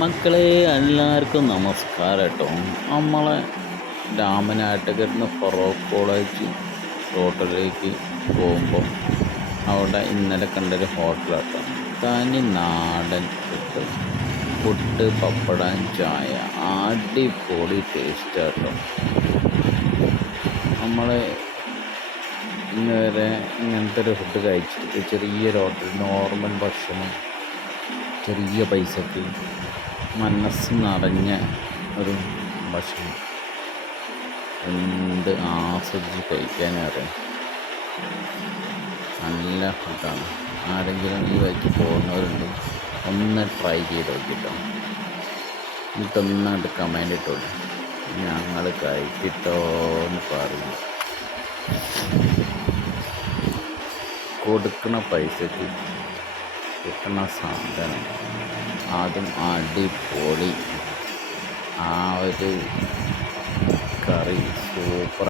മക്കളെ എല്ലാവർക്കും നമസ്കാരം കേട്ടോ. നമ്മളെ രാമനാട്ടുകരുന്ന് ഫറോക്ക് കോളേജ് ഹോട്ടലിലേക്ക് പോകുമ്പോൾ അവിടെ ഇന്നലെ കണ്ടൊരു ഹോട്ടലാട്ടോ തനി നാടൻ ഫുഡ് പുട്ട് പപ്പടം ചായ. അടിപൊളി ടേസ്റ്റ് കേട്ടോ നമ്മൾ ഇന്ന് വരെ ഇങ്ങനത്തെ ഒരു ഫുഡ് കഴിച്ചിട്ട് ചെറിയൊരു ഹോട്ടൽ നോർമൽ ഭക്ഷണം ചെറിയ പൈസക്ക്. മനസ്സ് നിറഞ്ഞ ഒരു ഭക്ഷണം. എന്ത് ആസ്വദിച്ച് കഴിക്കാനറിയാം നല്ല ഫുഡാണ് ആരെങ്കിലും ഈ വഴിക്ക് പോകുന്നവരുണ്ട് ഒന്ന് ട്രൈ ചെയ്ത് നോക്കിട്ടോ. ഇതൊന്നായിട്ട് കമന്റ് ഇട്ടോളൂ. ഞങ്ങൾ കഴിക്കിട്ടോ എന്ന് പറയും. കൊടുക്കണ പൈസക്ക് കിട്ടുന്ന സാധനം അതും അടിപൊളി. ആ ഒരു കറി സൂപ്പർ